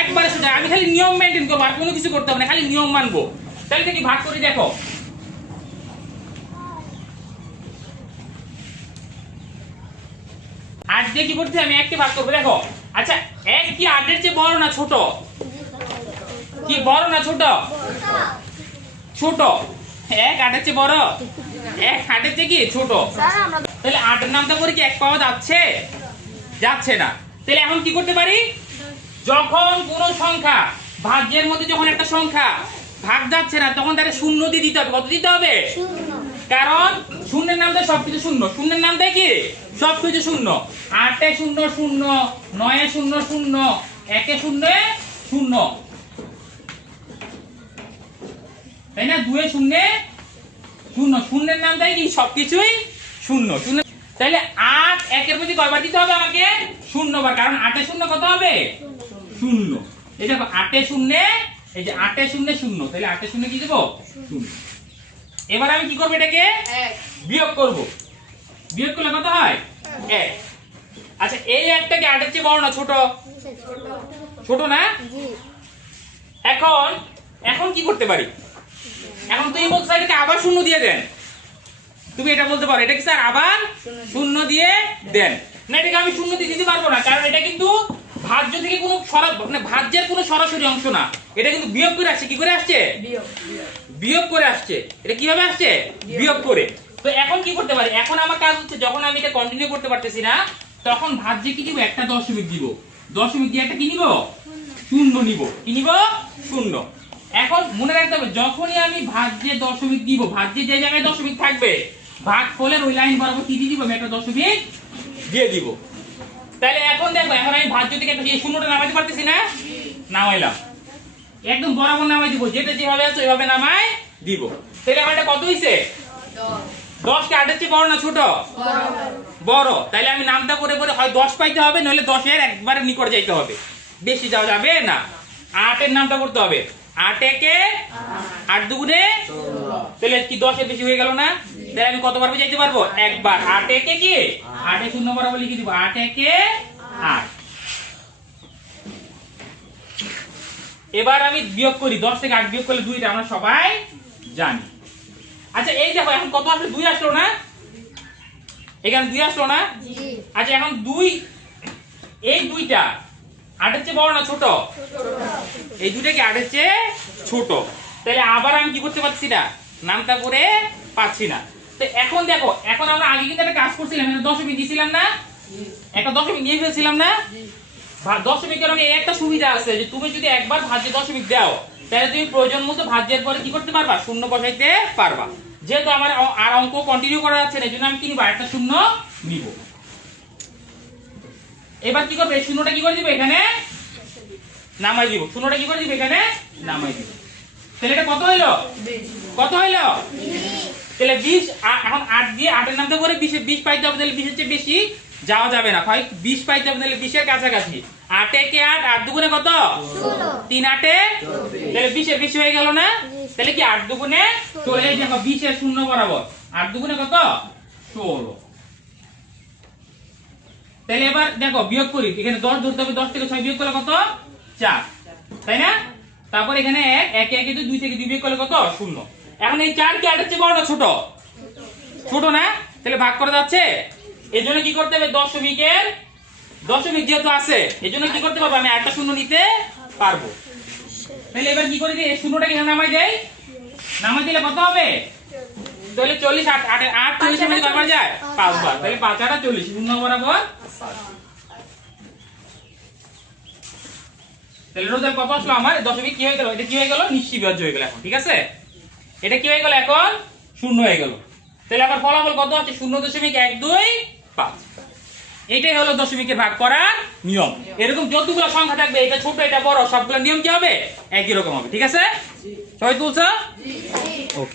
একবারে সোজা। আমি খালি নিয়ম মেনটেন করবো, আর কোনো কিছু করতে হবে না, খালি নিয়ম মানবো। তাহলে দেখি ভাগ করে দেখো। 8 দিয়ে কি করতে আমি 1 কে ভাগ করবো, দেখো। আচ্ছা 1 কি 8 এর চেয়ে বড় না ছোট? কি বড় না ছোট? ছোট। 1 8 এর চেয়ে বড়? 1 8 এর চেয়ে কি ছোট? তাহলে 8 এর নামটা করে কি 1 পাওয়া যাচ্ছে? যাচ্ছে না। তাহলে এখন কি করতে পারি? যখন কোন সংখ্যা ভাজ্যের মধ্যে, যখন একটা সংখ্যা ভাগ যাচ্ছে না, তখন তারে শূন্য দিয়ে দিতে হবে। কত দিতে হবে? কারণ শূন্যের নামটা সবকিছু শূন্য। শূন্যের নামটা কি? সবকিছু শূন্য। 8 এ 0 0, 9 এ 0 0, 1 এ 0 0, তাই না? 2 এ 0 0। শূন্যের নামটাই কি? সবকিছুই শূন্য। শূন্য। তাহলে 8 1 এর মধ্যে কয়বার দিতে হবে আমাকে? 0 বার। কারণ 8 এ 0 কত হবে? 0। এই দেখো 8 এ 0, এই যে 8 এ 0 0, তাহলে 8 এ 0 কি দেব? 0। এবার আমি কি করব? এটাকে বিয়োগ করব। বিয়োগ করলে কত হয়? 1। আচ্ছা এই 1টা কি 8 এর চেয়ে বড় না ছোট? ছোট না? এখন এখন কি করতে পারি? এখন তুমি বলছো এটাকে আবার 0 দিয়ে দেন। তুমি এটা বলতে পারো, এটা কি স্যার আবার 0 দিয়ে দেন? না, এটাকে আমি 0 দিয়ে দিতে পারবো না, কারণ এটা কিন্তু ভাজ্য থেকে কোনো মানে ভাজ্যের কোনো সরাসরি অংশ না। এটা কিন্তু বিয়োগ করে আসছে। কি করে আসছে? বিয়োগ করে আসছে। এটা কিভাবে আসছে? বিয়োগ করে। তো এখন কি করতে পারি? এখন আমার কাজ হচ্ছে, যখন আমি এটা কন্টিনিউ করতে পারতেছি না, তখন ভাজ্যে কি দিব? একটা দশমিক দিব। দশমিক দিয়ে একটা কি নিব? 0 নিব। কি নিব? 0। এখন মনে রাখতে হবে, যখনই আমি ভাজ্যে দশমিক দিব, ভাজ্যে যে জায়গায় দশমিক থাকবে, ভাগফলের ওই লাইন বরাবর কি দিয়ে দিব? আমি একটা দশমিক দিয়ে দিব। তাহলে এখন দেখো, এখন আমি ভাজ্য থেকে একটা এই 0টা নামাইতে পারতেছি না? নামাইলাম। একদম বরাবর নামাই দিব, যেটা যেভাবে আছে ওইভাবে নামাই দিব। তাহলে আমার এটা কত হইছে? 10 কে 8 এর চেয়ে বড় না ছোট? বড়। তাহলে আমি নামটা করে পরে হয় 10 পাইতে হবে, নইলে 10 এর একবারে নিকট যাইতে হবে। বেশি যাওয়া যাবে না। 8 এর নামটা করতে হবে। 8 একে 8 দুগুণে 16। তাহলে কি 10 এর বেশি হয়ে গেল না? তাহলে আমি কতবার যাইতে পারবো? একবার। 8 একে কি? 8 এ 0 বরাবর লিখে দিব। 8 একে 8। এবার আমি বিয়োগ করি। 10 থেকে 8 বিয়োগ করলে 2, এটা আমরা সবাই জানি। আচ্ছা এই দেখো, এখন কত আসলো? 2 আসলো না? এখানে 2 আসলো না? আচ্ছা এখন 2, এই 2টা 8 এর চেয়ে বড় না ছোট? এই 2টা কি 8 এর চেয়ে ছোট? তাহলে আবার আমি কি করতে পারছি না? নামটা করে পাচ্ছি না। তো এখন দেখো, এখন আমরা আগে কিন্তু একটা কাজ করছিলাম, একটা দশমিক দিয়েছিলাম না? একটা দশমিক নিয়ে ফেলছিলাম না? দশমিকের আগে একটা সুবিধা আছে, যে তুমি যদি একবার ভাজ্যে দশমিক দাও, তাহলে তুমি প্রয়োজন মতো ভাজ্যের পরে কি করতে পারবা? 0 বসাইতে পারবা। যেহেতু আমার আর অঙ্ক কন্টিনিউ করা যাচ্ছে না, এজন্য আমি কি নিব? একটা 0 নিব। এবার কি করবে? 0টা কি করে দিব? এখানে নামাই দিব। 0টা কি করে দিব? এখানে নামাই দিব। তাহলে এটা কত হইলো? কত হইলো? তাহলে 20। এখন 8 দিয়ে 8 এর নামটা করে 20 পাইতে হবে। তাহলে 20 এর চেয়ে বেশি যাওয়া যাবে না, হয় 20 পাইতে হবে, তাহলে 20 এর কাছাকাছি। 8 একে 8, 8 দুগুণে কত? 3 8 এ, তাহলে 20 এর বেশি হয়ে গেল না? তাহলে কি 8 দুগুণে 16। এই দেখো 20 এর 0 বরাবর 8 দুগুণে কত? 16। তাহলে এবার দেখো বিয়োগ করি। এখানে 10 ধরতে হবে, 10 থেকে 6 বিয়োগ করলে কত? 4, তাই না? তারপর এখানে 1, 1 এ 2, 2 থেকে 2 বিয়োগ করলে কত? 0। এখন এই 4 কি 8 এর চেয়ে বড় না ছোট? ছোট না? তাহলে ভাগ করা যাচ্ছে। এজন্য কি করতে হবে? দশমিক যেহেতু আছে, এজন্য কি করতে পারবো? আমি একটা 0 নিতে পারবো। তাহলে এবার কি করে দিই? এই 0টাকে এখানে নামাই দেই। নামাই দিলে কত হবে? তাহলে 40, 8 8 40 এর মধ্যে কয়বার যায়? 5 বার। তাহলে 5 8 40, 0 বরাবর। তাহলে রেজাল্ট কত আসলো আমার? দশমিক কি হয়ে গেল? এটা কি হয়ে গেল? নিশ্চিত বিভাজ্য হয়ে গেল এখন। ঠিক আছে? এটা কি হয়ে গেল? এখন 0 হয়ে গেল। তাহলে আমার ফলাফল কত আছে? 0.125। এটাই হলো দশমিকের ভাগ করার নিয়ম। এরকম যতগুলো সংখ্যা থাকবে, এটা ছোট এটা বড়, সবগুলো নিয়ম কি হবে? একই রকম হবে। ঠিক আছে? সবাই তুলছো?